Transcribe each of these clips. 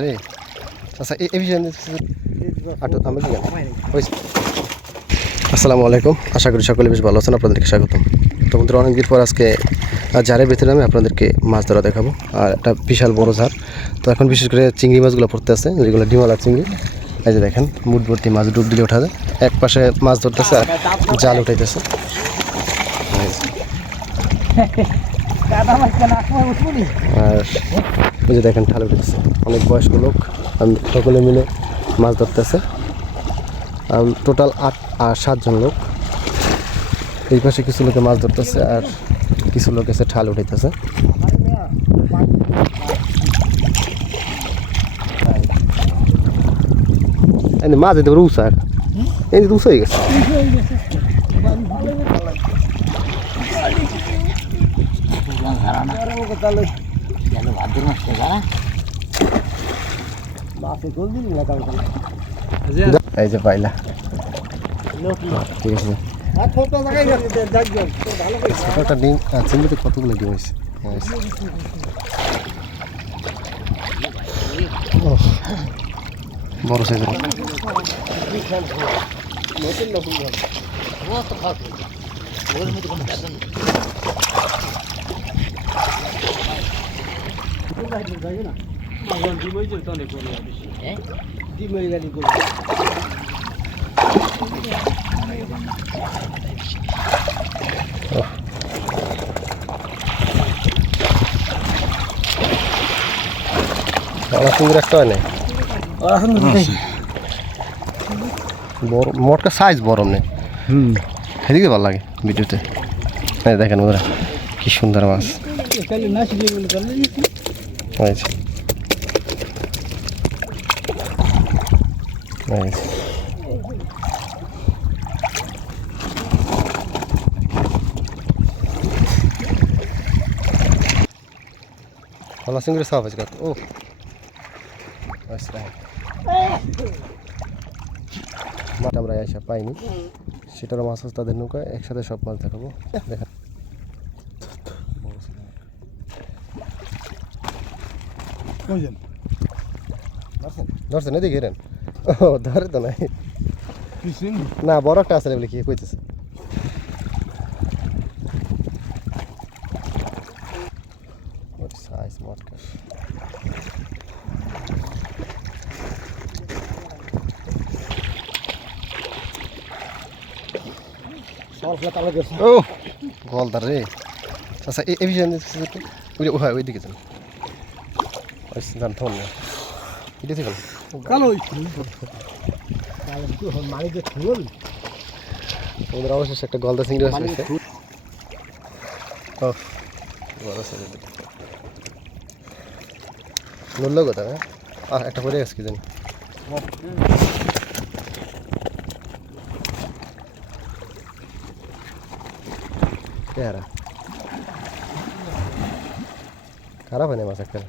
রে। আচ্ছা। আসসালামু আলাইকুম। আশা করি সকলে বেশ ভালো আছেন। আপনাদেরকে স্বাগতম। তো বন্ধুরা, অনেকদিন পর আজকে জারের ভেতরে আমি আপনাদেরকে মাছ ধরা দেখাবো। আর একটা বিশাল বড় ঝাড়। তো এখন বিশেষ করে চিংড়ি মাছগুলো পড়তে আছে, যেগুলো ডিমালার চিংড়ি। এই যে দেখেন, মুট ভর্তি মাছ ডুব দিলে ওঠা যায়। এক পাশে মাছ ধরতেছে আর জাল উঠাইতেছে। আর ওই যে দেখেন ঠালে উঠেছে। অনেক বয়স্ক লোক সকলে মিলে মাছ ধরতেছে। টোটাল আট আর সাতজন লোক। এই পাশে কিছু লোকে মাছ ধরতেছে আর কিছু লোক এসে ঠাল উঠাইতেছে। মাছ এতে রুস আর এই রুস হয়ে গেছে। এই যে পাইলা। ঠিক আছে ছোটটা ডিম চিংড়িতে কতগুলো ডিম হয়েছে? হয়েছে। ওহ, বড় সাইজের আমার চিংড়ি একটা হয় না বড় মোটকা সাইজ বড় নেই। হুম। সেদিকে ভালো লাগে ভিডিওতে এই দেখেন ওরা কি সুন্দর মাছ। হয়েছে হয়েছে চিংড়ি সাফ আছে কত ও আচ্ছা মাছ আমরা এসে পাইনি সেটারও মাছ তাদের নৌকায় একসাথে সব মাছ দেখাবো দেখা ধরছেন এদিকে হেরেন ও ধরে তো নাই না বড় একটা আছে বলে কি কইতেছে সাইজ মটকা ও গলদার রে আচ্ছা এই বিষয়ে ওই ওই দিকে যান যান থন এটা থেকে কালো অবশেষে একটা গলদা চিংড়ি কথা হ্যাঁ আহ একটা পরে গেছে কি জানি খারাপ হয় না মাছ একটা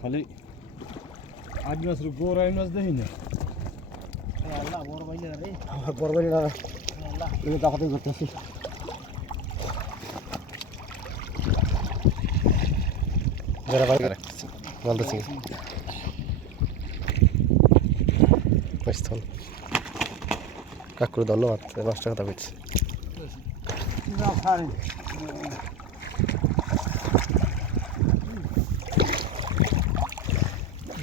খালি আজ মাছ গোড়াই মাছ দেখি না। বরবারি না তুমি দাফাতে করতেছি। যারা বাড়ি। গলদা চিংড়ি বুঝতাম কাকুর ধন্যবাদ মাছটা কথা বলছি।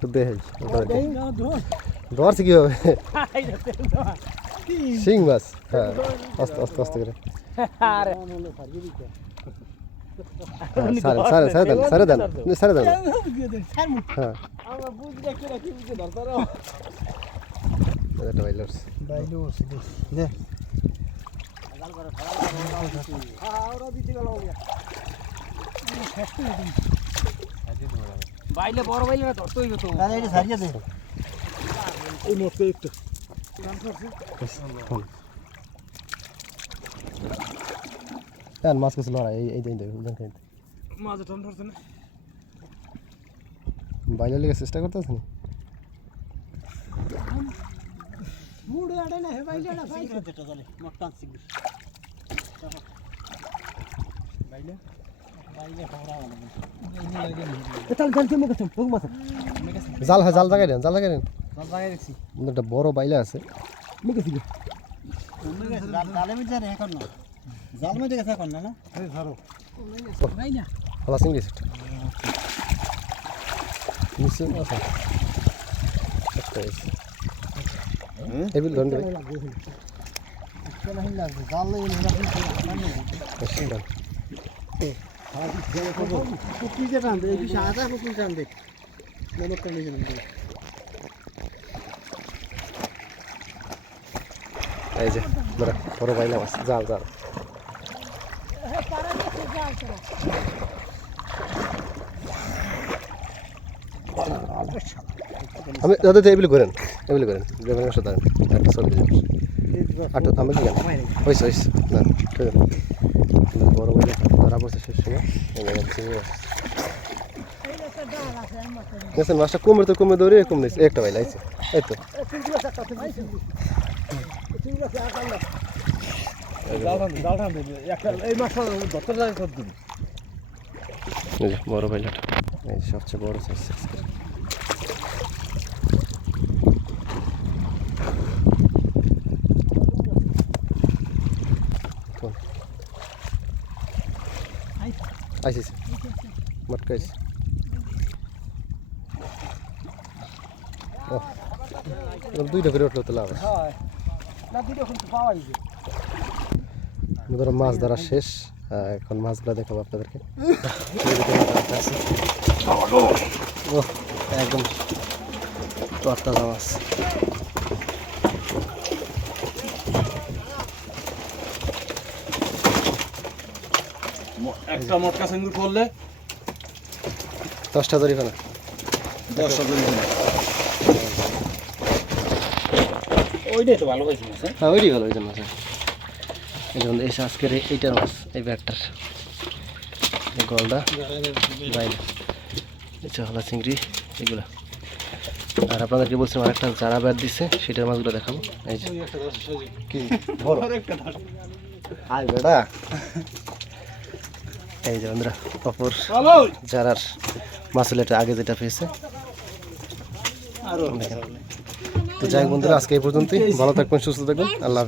তো দেখে ধরছে কীভাবে? শিং মাছ। হ্যাঁ আস্তে আস্তে আস্তে করে। হ্যাঁ, সারে সারে সারে দেন সারে দেন। সারে দেন। হ্যাঁ। বাইলে বড় বাইলে না ধরতে হইবে তো। এই মতো একটা। হ্যাঁ মাছ কিছু লড়াই এই এই দিন দেখুন মাঝে টান ধরছে না। বাইরে লেগে চেষ্টা করতেছেন? জাল হ্যাঁ জাল জাগাই দেন জাল জাগাই দেন। একটা বড় বাইলে আছে। হলা সিঙ্গি সেটা। নিচে আছে একটা আছে এবিল ধরুন দেবে বেশি দাম। এই যে বড় বড় বাইলা মাছ জাল জাল আমি দাদা এগুলি করেন এগুলি করেন যেমন সাথে একটা ছবি দিন। আটো আমি কি হয়েছে হয়েছে না, ঠিক আছে। বড় বলে ধরা পড়ছে শেষ সময়। গেছেন মাছটা কমে তো কমে দৌড়ে কম নিয়েছে একটা বাইলে আইছে এই তো। জাল টান জাল টান দিবি একটা এই মাছটা ধরতে যায় কত দিন এই যে বড় বাইলাটা এই যে সবচেয়ে বড় সাইজ আইসিস? মটকাইস। ও দুইটা করে উঠল তো লাভ। ধরো মাছ ধরা শেষ এখন মাছগুলো দেখাবো আপনাদেরকে। একদম তরতাজা মাছ। একটা মটকা সিঙ্গুর করলে দশটা ধরি না দশ হাজার ওইটাই তো ভালো পাইছি মাছ হ্যাঁ? ওইটাই ভালো ওই জন্য এই জন্য এসে আজকের এই- এইটার মাছ এই ব্যাটটার। গলদা বাইরে। এটা হলা চিংড়ি এগুলো। আর আপনাদেরকে বলছিলাম আরেকটা যারা ব্যাট দিচ্ছে সেটার মাছগুলো দেখাবো। এই যে। কি বড়? আয় বেটা। এই যে বন্ধুরা অপর যারার মাসুলেটা আগে যেটা পেয়েছে। তো যাই বন্ধুরা আজকে এই পর্যন্তই ভালো থাকবেন সুস্থ থাকবেন আল্লাহ।